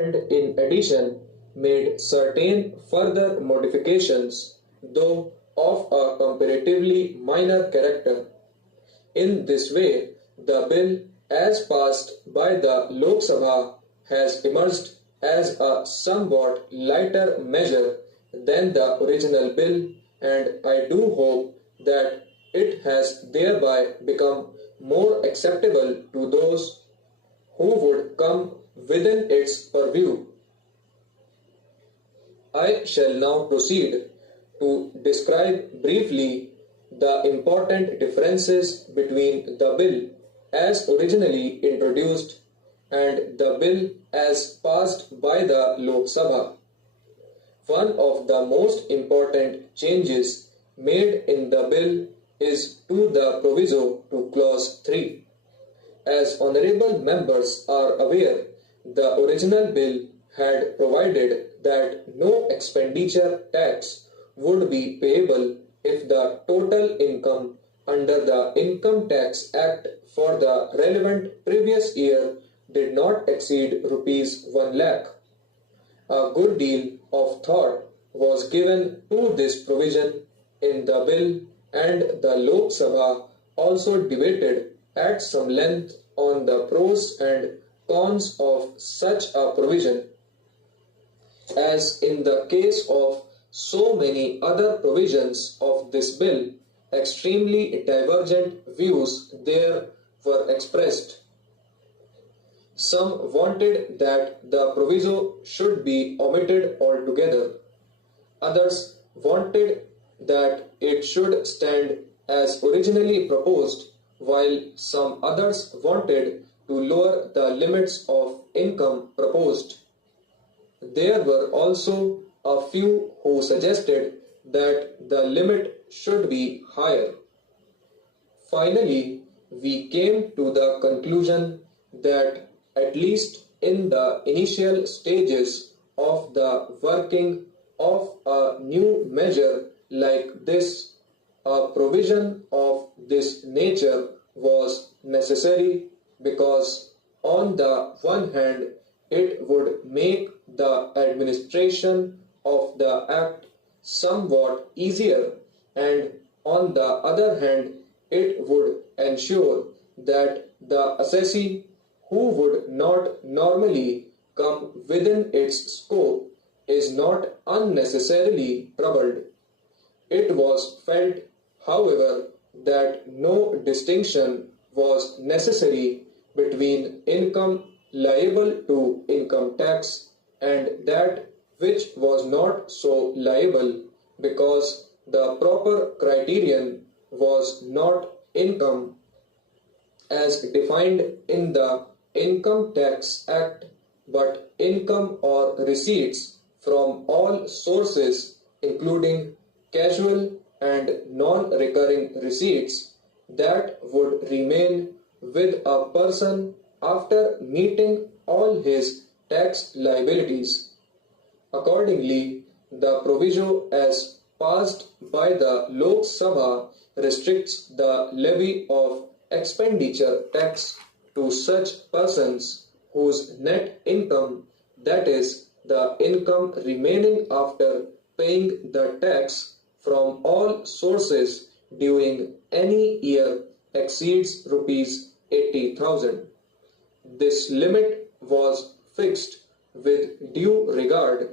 and in addition made certain further modifications, though of a comparatively minor character. In this way, the bill as passed by the Lok Sabha has emerged as a somewhat lighter measure than the original bill, and I do hope that it has thereby become more acceptable to those who would come within its purview. I shall now proceed to describe briefly the important differences between the bill as originally introduced and the bill as passed by the Lok Sabha. One of the most important changes made in the bill is to the proviso to clause 3. As honorable members are aware, the original bill had provided that no expenditure tax would be payable if the total income under the Income Tax Act for the relevant previous year did not exceed rupees 1 lakh. A good deal of thought was given to this provision in the bill, and the Lok Sabha also debated at some length on the pros and cons of such a provision. As in the case of so many other provisions of this bill, extremely divergent views there were expressed. Some wanted that the proviso should be omitted altogether. Others wanted that it should stand as originally proposed, while some others wanted to lower the limits of income proposed. There were also a few who suggested that the limit should be higher. Finally, we came to the conclusion that at least in the initial stages of the working of a new measure like this, a provision of this nature was necessary because, on the one hand, it would make the administration of the Act somewhat easier, and on the other hand, it would ensure that the assessee who would not normally come within its scope is not unnecessarily troubled. It was felt, however, that no distinction was necessary between income liable to income tax and that which was not so liable, because the proper criterion was not income as defined in the Income Tax Act, but income or receipts from all sources, including casual and non-recurring receipts that would remain with a person after meeting all his tax liabilities. Accordingly, the proviso as passed by the Lok Sabha restricts the levy of expenditure tax to such persons whose net income, that is, the income remaining after paying the tax from all sources during any year, exceeds rupees 80,000. This limit was fixed with due regard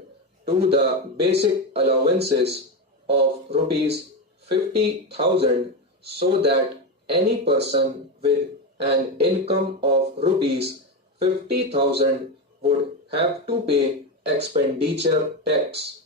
to the basic allowances of rupees 50,000, so that any person with an income of rupees 50,000 would have to pay expenditure tax.